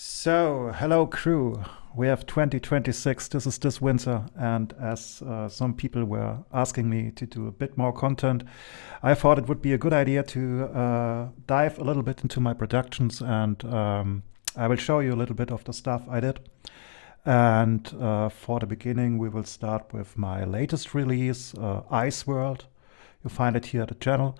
So, hello crew. We have 2026. This is this winter, and as some people were asking me to do a bit more content, I thought it would be a good idea to dive a little bit into my productions, and I will show you a little bit of the stuff I did. And for the beginning, we will start with my latest release, Iceworld. You'll find it here at the channel.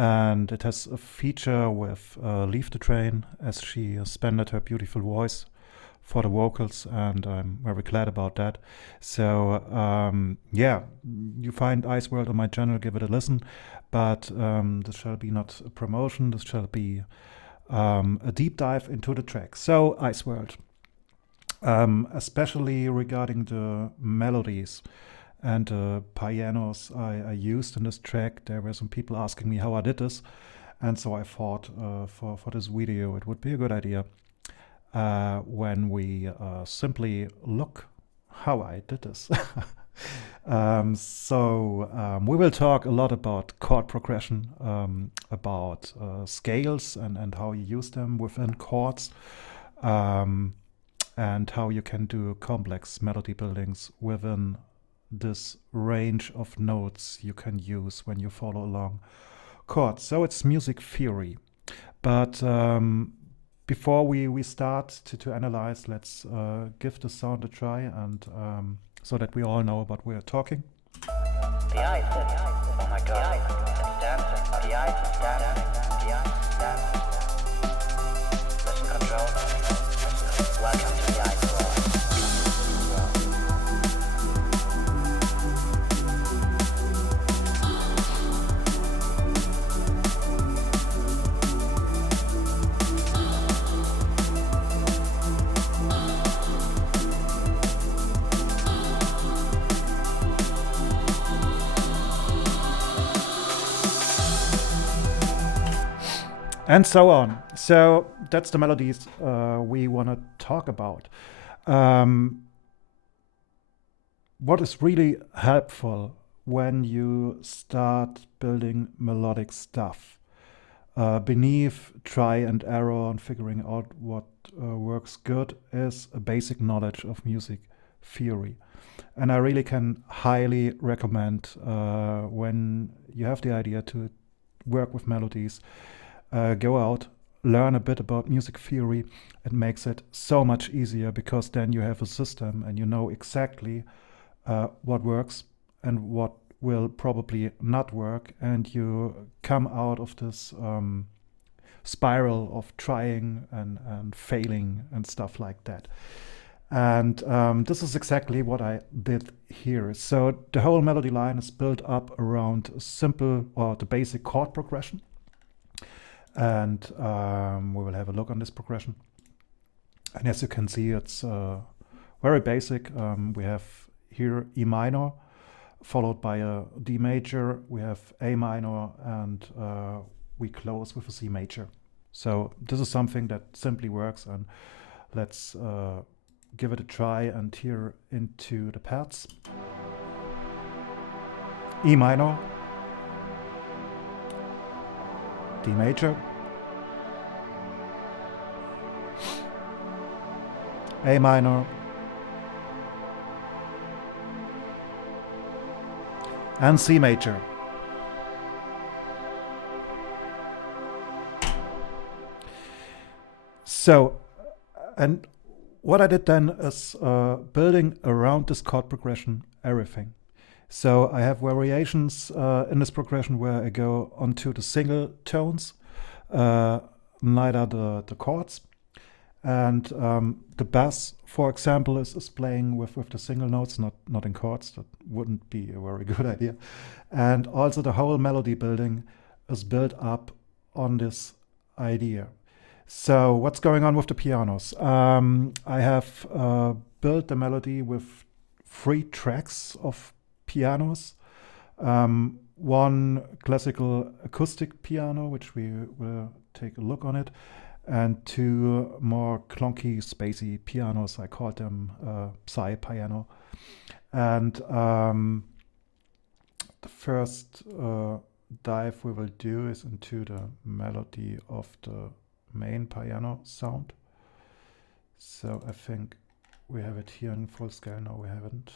And it has a feature with Leave the Train, as she spended her beautiful voice for the vocals, and I'm very glad about that. So, yeah, you find Iceworld on my channel, give it a listen. But this shall be not a promotion, this shall be a deep dive into the track. So, Iceworld. Especially regarding the melodies and the pianos I used in this track. There were some people asking me how I did this, and so I thought for this video it would be a good idea when we simply look how I did this. We will talk a lot about chord progression, about scales and how you use them within chords. And how you can do complex melody buildings within this range of notes you can use when you follow along chords. So it's music theory. But before we start to analyze, let's give the sound a try, and so that we all know about what we're talking. The ice, oh my god, it's dancing. The ice is dancing. The ice is dancing. Listen, control. Listen. Welcome to the ice world. And so on. So that's the melodies we want to talk about. What is really helpful when you start building melodic stuff beneath try and error and figuring out what works good is a basic knowledge of music theory. And I really can highly recommend when you have the idea to work with melodies, go out, learn a bit about music theory. It makes it so much easier because then you have a system and you know exactly what works and what will probably not work, and you come out of this spiral of trying and failing and stuff like that. And this is exactly what I did here. So the whole melody line is built up around a simple or the basic chord progression. And we will have a look on this progression. And as you can see, it's very basic. We have here E minor, followed by a D major. We have A minor, and we close with a C major. So this is something that simply works, and let's give it a try and hear into the pads. E minor, D major, A minor, and C major. So, and what I did then is building around this chord progression everything. So I have variations in this progression where I go onto the single tones, neither the chords. And the bass, for example, is playing with the single notes, not in chords. That wouldn't be a very good idea. And also the whole melody building is built up on this idea. So what's going on with the pianos? I have built the melody with 3 tracks of pianos. One classical acoustic piano, which we will take a look on it, and 2 more clunky, spacey pianos. I called them Psy piano. And the first dive we will do is into the melody of the main piano sound. So I think we have it here in full scale. No, we haven't.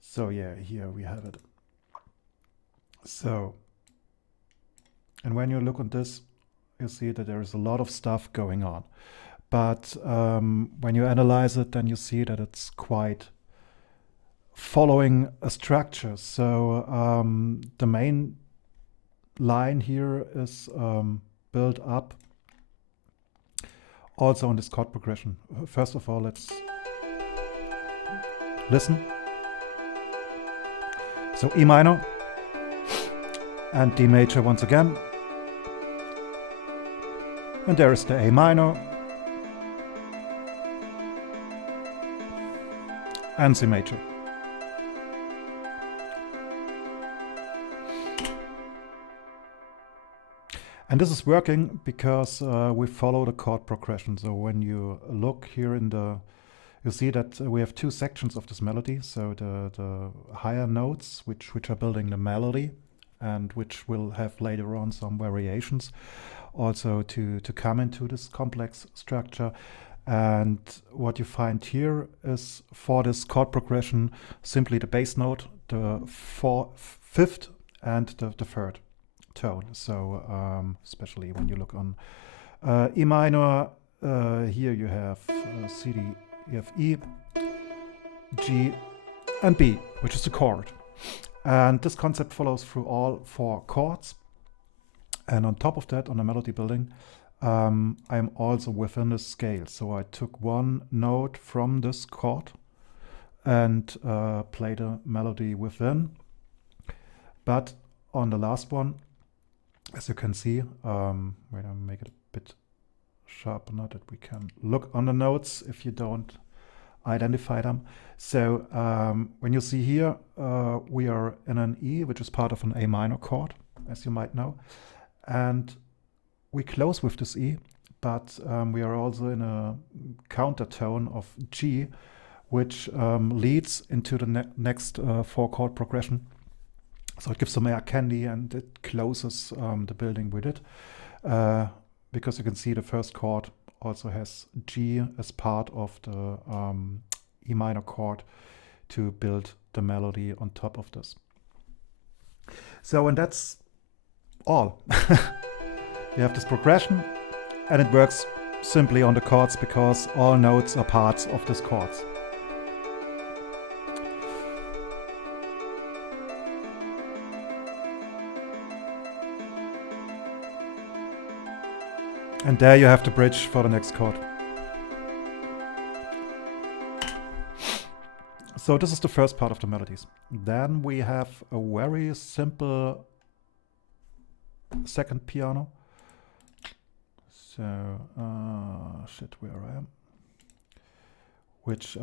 So yeah, here we have it. So, and when you look on this, you see that there is a lot of stuff going on. But when you analyze it, then you see that it's quite following a structure. So the main line here is built up also on this chord progression. First of all, let's listen. So E minor and D major once again. And there is the A minor and C major. And this is working because we follow the chord progression. So when you look here in the, you see that we have two sections of this melody. So the higher notes, which are building the melody, and which will have later on some variations also to come into this complex structure. And what you find here is for this chord progression simply the bass note, the fifth and the third tone. So especially when you look on E minor, here you have C, D, E, F, E, G, and B, which is the chord. And this concept follows through all four chords. And on top of that, on the melody building, I'm also within the scale. So I took one note from this chord and played a melody within. But on the last one, as you can see, wait, I'll make it a bit sharper now that we can look on the notes if you don't identify them. So when you see here, we are in an E, which is part of an A minor chord, as you might know. And we close with this E, but we are also in a countertone of G, which leads into the next four chord progression. So it gives some air candy and it closes the building with it. Because you can see the first chord also has G as part of the E minor chord to build the melody on top of this. So, and that's all. You have this progression and it works simply on the chords because all notes are parts of this chords. And there you have the bridge for the next chord. So this is the first part of the melodies. Then we have a very simple second piano. So, shit, where I am. Which,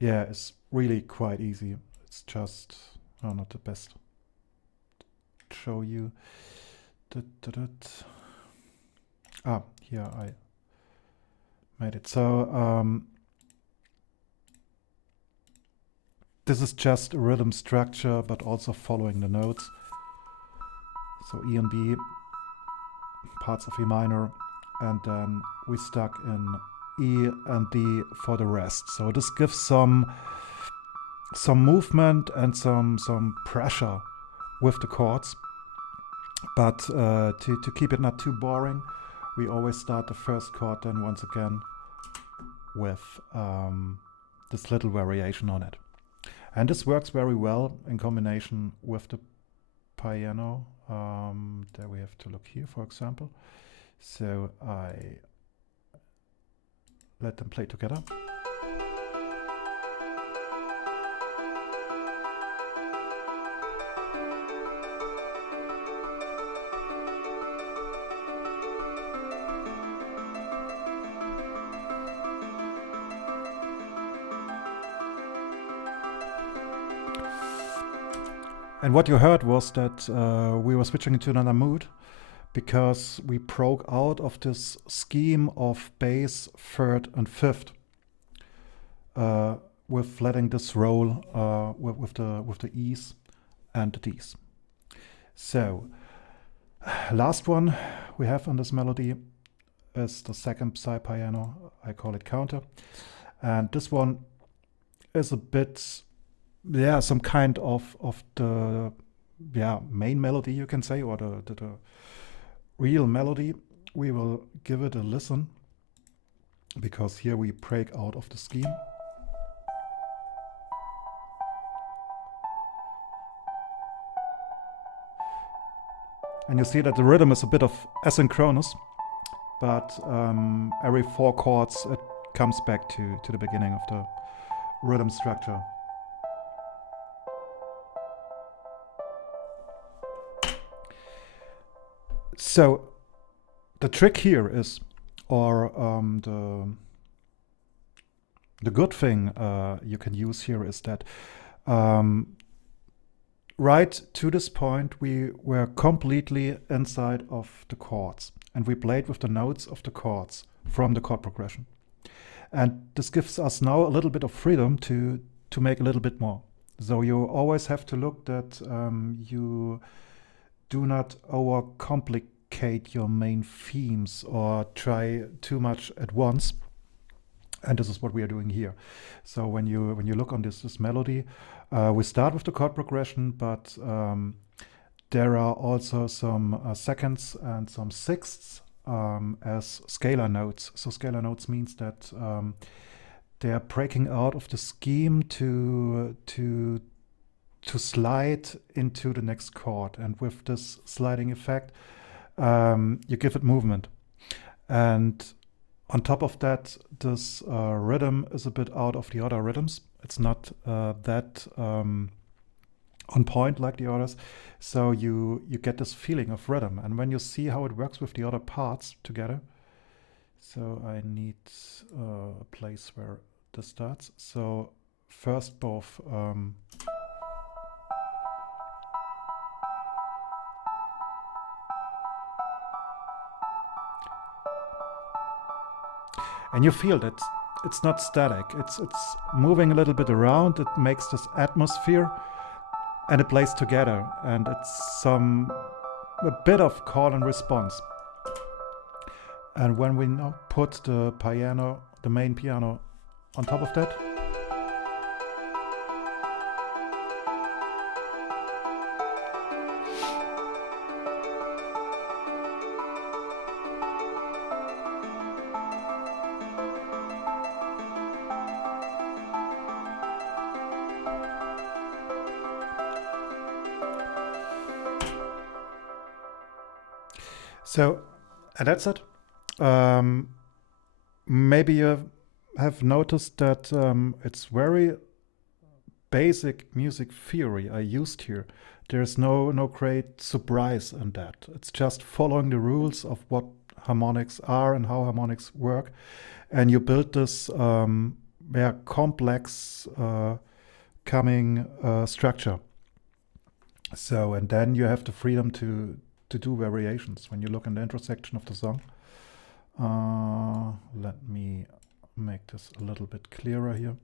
yeah, is really quite easy. It's just, not the best. Show you. Here I made it. So, this is just a rhythm structure, but also following the notes. So E and B, parts of E minor, and then we stuck in E and D for the rest. So this gives some movement and some pressure with the chords. But to keep it not too boring, we always start the first chord then once again with this little variation on it. And this works very well in combination with the piano. There we have to look here, for example. So I let them play together. And what you heard was that we were switching into another mood because we broke out of this scheme of bass, third and fifth with letting this roll with the E's and the D's. So last one we have on this melody is the second Psy piano. I call it counter. And this one is a bit, yeah, some kind of the, yeah, main melody, you can say, or the real melody. We will give it a listen, because here we break out of the scheme. And you see that the rhythm is a bit of asynchronous, but every 4 chords it comes back to the beginning of the rhythm structure. So the trick here is, or the good thing you can use here is that right to this point we were completely inside of the chords, and we played with the notes of the chords from the chord progression. And this gives us now a little bit of freedom to make a little bit more. So you always have to look that you do not overcomplicate your main themes or try too much at once. And this is what we are doing here. So when you look on this melody, we start with the chord progression, but there are also some seconds and some sixths as scalar notes. So scalar notes means that they are breaking out of the scheme to slide into the next chord, and with this sliding effect, you give it movement. And on top of that, this rhythm is a bit out of the other rhythms. It's not that on point like the others. So you get this feeling of rhythm. And when you see how it works with the other parts together, so I need a place where this starts. So first both and you feel that it's not static. It's moving a little bit around. It makes this atmosphere, and it plays together. And it's a bit of call and response. And when we now put the piano, the main piano, on top of that, so, and that's it. Maybe you have noticed that it's very basic music theory I used here. There's no great surprise in that. It's just following the rules of what harmonics are and how harmonics work. And you build this complex coming structure. So, and then you have the freedom to do variations. When you look in the intro section of the song, let me make this a little bit clearer here.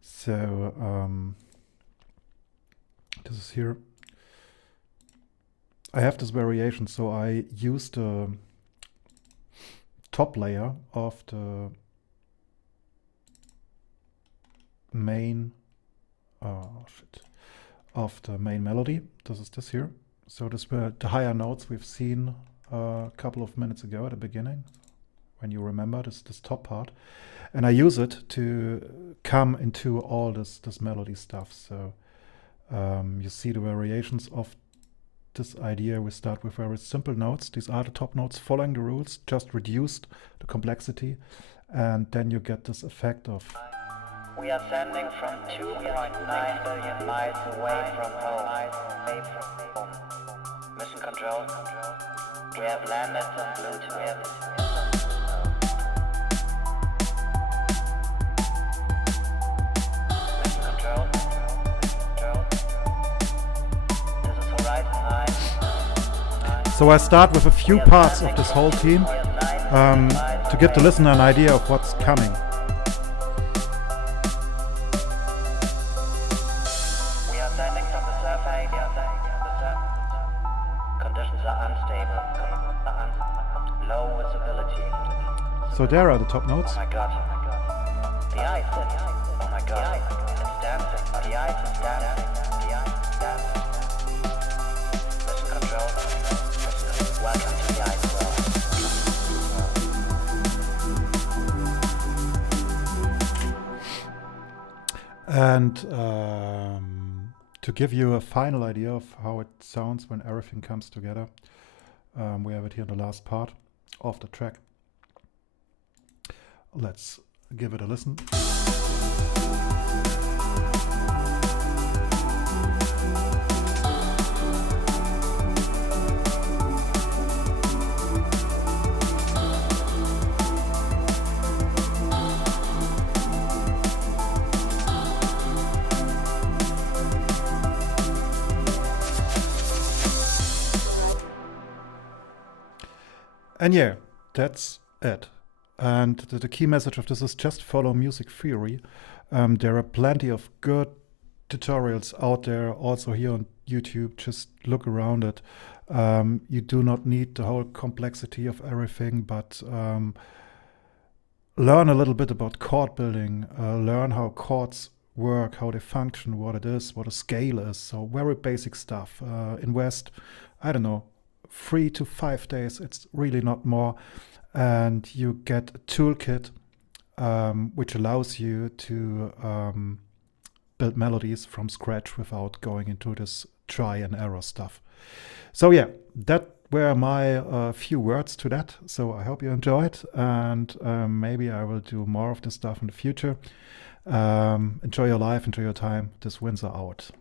So this is here. I have this variation, so I use the top layer of the main of the main melody. This is this here. So this were the higher notes we've seen a couple of minutes ago at the beginning, when you remember this top part. And I use it to come into all this melody stuff. So you see the variations of this idea. We start with very simple notes. These are the top notes following the rules, just reduced the complexity. And then you get this effect of... We are sending from 2.9 billion miles away from home. Mission control. We have landed on Bluetooth. Mission control. This is Horizon 9. So I start with a few parts of this whole theme to give the listener an idea of what's coming. Conditions are unstable. Low visibility. So there are the top notes. Oh my god. The ice is. Oh my god. It's dancing. The ice is dancing. The ice is dancing. Listen control. Listen. Welcome to the Iceworld. And to give you a final idea of how it sounds when everything comes together, we have it here in the last part of the track. Let's give it a listen. And yeah, that's it. And the key message of this is just follow music theory. There are plenty of good tutorials out there, also here on YouTube. Just look around it. You do not need the whole complexity of everything, but learn a little bit about chord building, learn how chords work, how they function, what it is, what a scale is. So very basic stuff. Invest, I don't know, 3 to 5 days. It's really not more. And you get a toolkit which allows you to build melodies from scratch without going into this try and error stuff. So yeah, that were my few words to that. So I hope you enjoyed, and maybe I will do more of this stuff in the future. Enjoy your life, enjoy your time. This winds are out.